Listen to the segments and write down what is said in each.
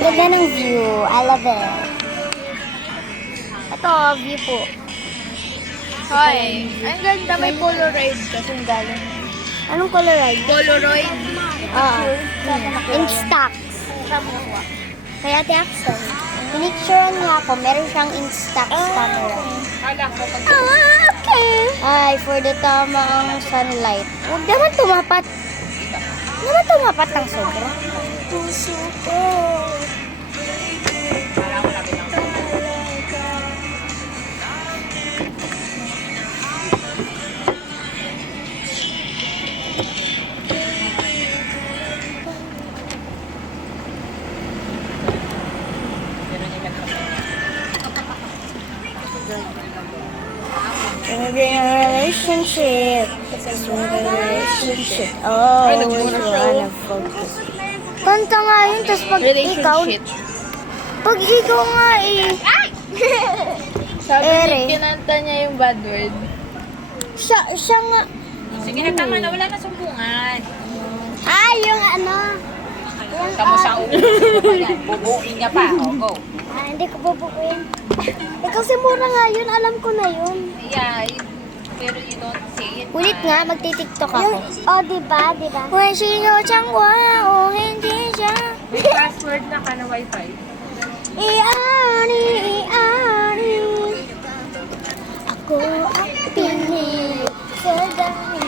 ganda ng view. I love it. Ito, view po. Hoy, ang ganda. May Polaroid kasi galing. Anong Polaroid? Polaroid? Instax. Kaya Ate Axel, pinicturean nga ako, meron siyang Instax camera. Okay. Ay, for the tamang sunlight. Huwag naman tumapat. Huwag naman tumapat ng sobra. Puso ko. Relationship. Relationship. Oh, wanna focus. Kanta nga yun, tapos pag ikaw, pag ikaw nga Sabi Ere. niya, kinanta niya yung bad word. siya nga, Sige na, tama na. Wala na sumbungan. yung ano, yung, Tamo sa ulo. Bubuin niya pa. O, go. hindi ko bubukuin. Kasi mura nga yun, alam ko na yun. Yeah, pero you don't say it. Ulit nga, magti-tiktok ako. Diba? When she knows changwa, hindi siya. May password na ka na wifi. Iani. Ako ang pinili sa dami.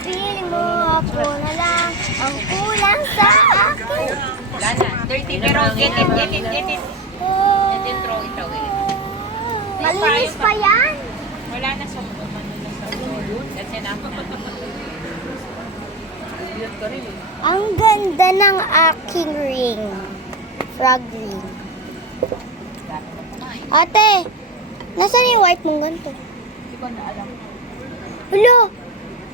Piling mo ako na lang ang kulang sa akin. Wala na. Dirty pero get it. Throw it away. Malinis pa yan. Wala na sumbungan. That's enough na. Ang ganda ng aking ring. Frog ring. Ate, nasaan yung white mong ganito? Hindi ko na alam. Hello!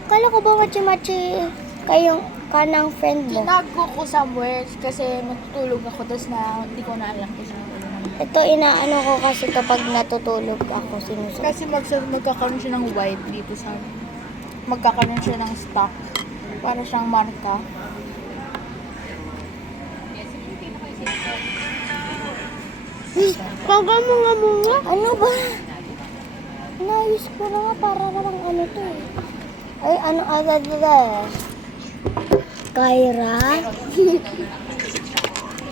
Kala ko ba machi-machi kayong kanang friend mo? Tinago ko somewhere kasi matutulog ako tapos na hindi ko na alam kung saan ko naman. Ito, inaano ko kasi kapag natutulog ako, sinusunod. Kasi magkakaroon siya ng white dito sa magkakaroon siya ng stock para siyang marka. Kaga mo nga muna. Ano ba? Naayos ko na nga para namang ano to eh. Ay, ano agad na Kyra?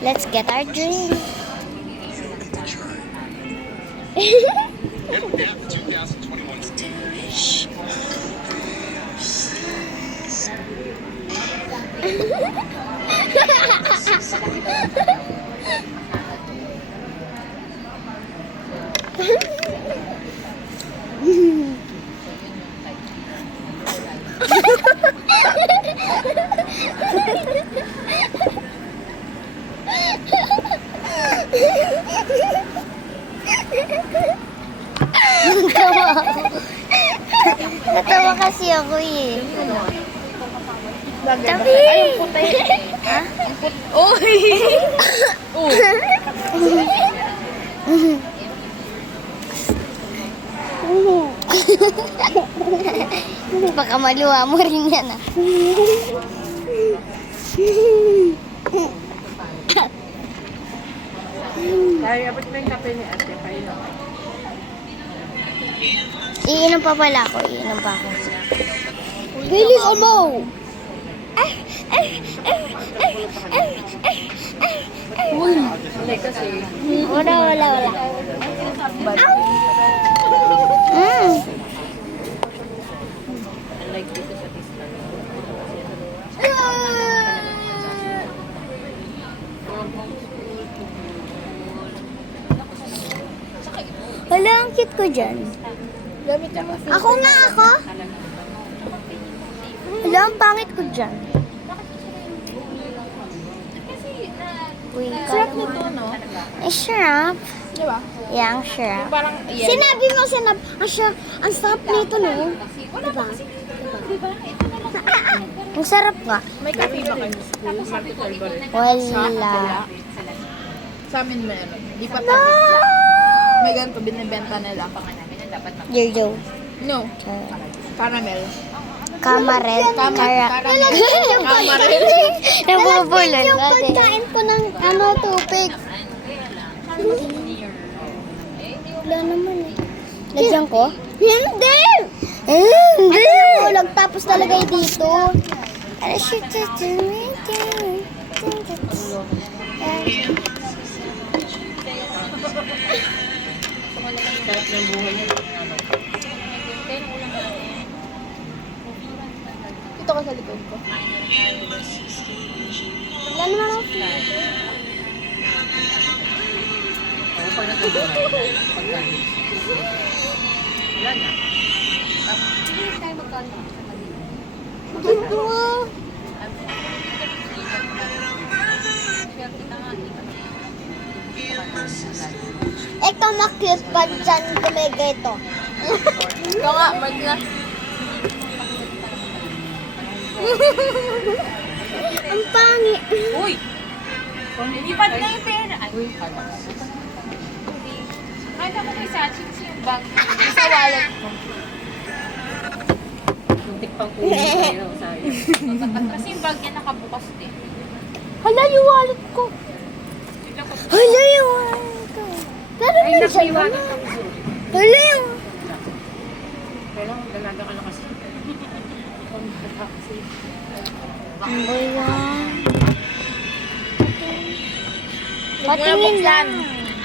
Let's get our drink. Natawa ako. Natawa kasi ako eh. Tabi! Ay, yung puti. Ha? Uy! Baka maluwa mo rin yan ah. Kaya, abot mo yung kape ni ate. Paino. Iinom pa pala ako. Iinom pa ako. Bilis mo! Uy! Hindi kasi. Wala. Mm. Unlike dito sa distance. Wala, ang cute ko dyan. Gamit ka mo. Ako nga ako. Wala, ang pangit ko dyan. Uy, Sarap nito, no? Ay, sarap. Di ba? Yeah, ang sarap. Parang, yeah. Sinabi mo, ang sarap nito, no? Diba? Ang sarap nga. May kape ba kayo sa school? Wala. Sa amin meron. Di pa No! tabi. May ganito, binibenta nila. Jojo. No. Caramel. Kamarel. Caramel. Nabubulol. Yung pagkain po ng tubig. Wala naman eh. Lagyan ko? Hindi! Hindi! Ulag tapos nalagay dito. Ano siya Sarap ng buhay niya. Ito ka sa likod ko. Wala naman ako. Oo, pag natutunan. Pagkain. Wala na. Dito. Ikaw na-cute pa dyan kumigay ito. Ito nga, mag na. Ang pangit. Uy! Lilipat na yung pera. Ay, uy, kala ko may sachets yung bag. Sa wallet ko. Yung tikpang kunin tayo sa'yo. Kasi yung bag niya nakabukas din. Hala, yung wallet ko. Hala yung wallet ko. Pero Ay, nakaiwanan ka po. Hala yung... Kailangan dalaga ka na kasi. Ang bulan. Huwag mo na Patingin buksan. lang.